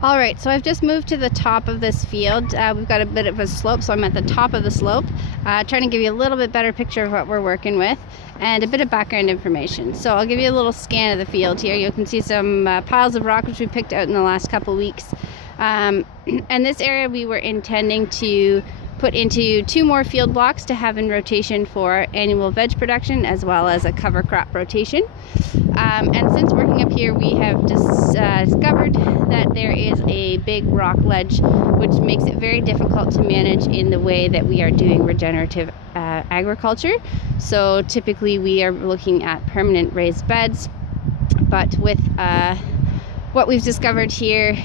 All right, so I've just moved to the top of this field. We've got a bit of a slope, so I'm at the top of the slope, trying to give you a little bit better picture of what we're working with and a bit of background information. So I'll give you a little scan of the field here. You can see some piles of rock which we picked out in the last couple weeks. And this area we were intending to put into 2 more field blocks to have in rotation for annual veg production as well as a cover crop rotation. And since working up here, we have discovered that there is a big rock ledge which makes it very difficult to manage in the way that we are doing regenerative agriculture. So typically we are looking at permanent raised beds, but with what we've discovered here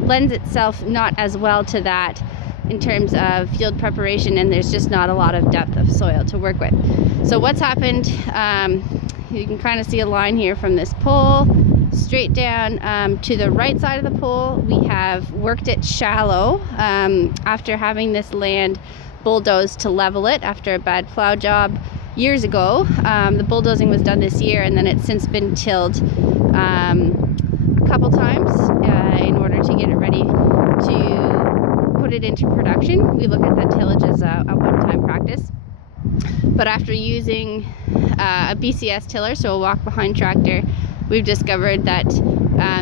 lends itself not as well to that in terms of field preparation, and there's just not a lot of depth of soil to work with. So what's happened, you can kind of see a line here from this pole straight down to the right side of the pole. We have worked it shallow after having this land bulldozed to level it after a bad plow job years ago. The bulldozing was done this year, and then it's since been tilled a couple times in order to get it ready to put it into production. We look at that tillage as a one-time practice. But after using a BCS tiller, so a walk-behind tractor, we've discovered that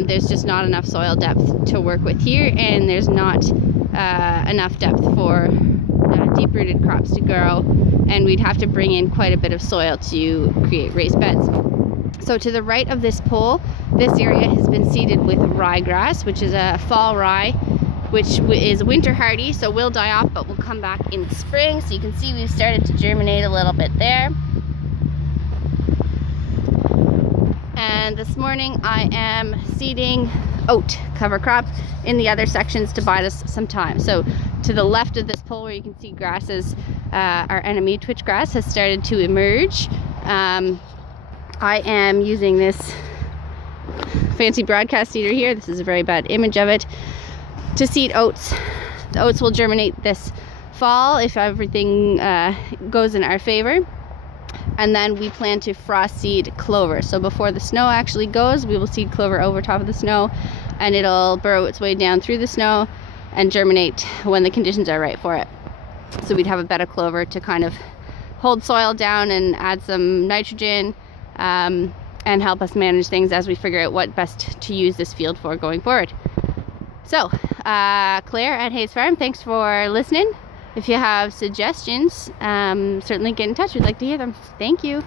there's just not enough soil depth to work with here, and there's not enough depth for deep-rooted crops to grow, and we'd have to bring in quite a bit of soil to create raised beds. So to the right of this pole, this area has been seeded with ryegrass, which is a fall rye, which is winter hardy, so will die off but will come back in the spring. So you can see we've started to germinate a little bit there. And this morning I am seeding oat cover crop in the other sections to buy us some time. So to the left of this pole where you can see grasses, our enemy twitch grass has started to emerge. I am using this fancy broadcast seeder here. This is a very bad image of it, to seed oats. The oats will germinate this fall if everything goes in our favor. And then we plan to frost seed clover. So before the snow actually goes, we will seed clover over top of the snow, and it'll burrow its way down through the snow and germinate when the conditions are right for it. So we'd have a bed of clover to kind of hold soil down and add some nitrogen and help us manage things as we figure out what best to use this field for going forward. So, Claire at Hayes Farm, thanks for listening. If you have suggestions, certainly get in touch. We'd like to hear them. Thank you.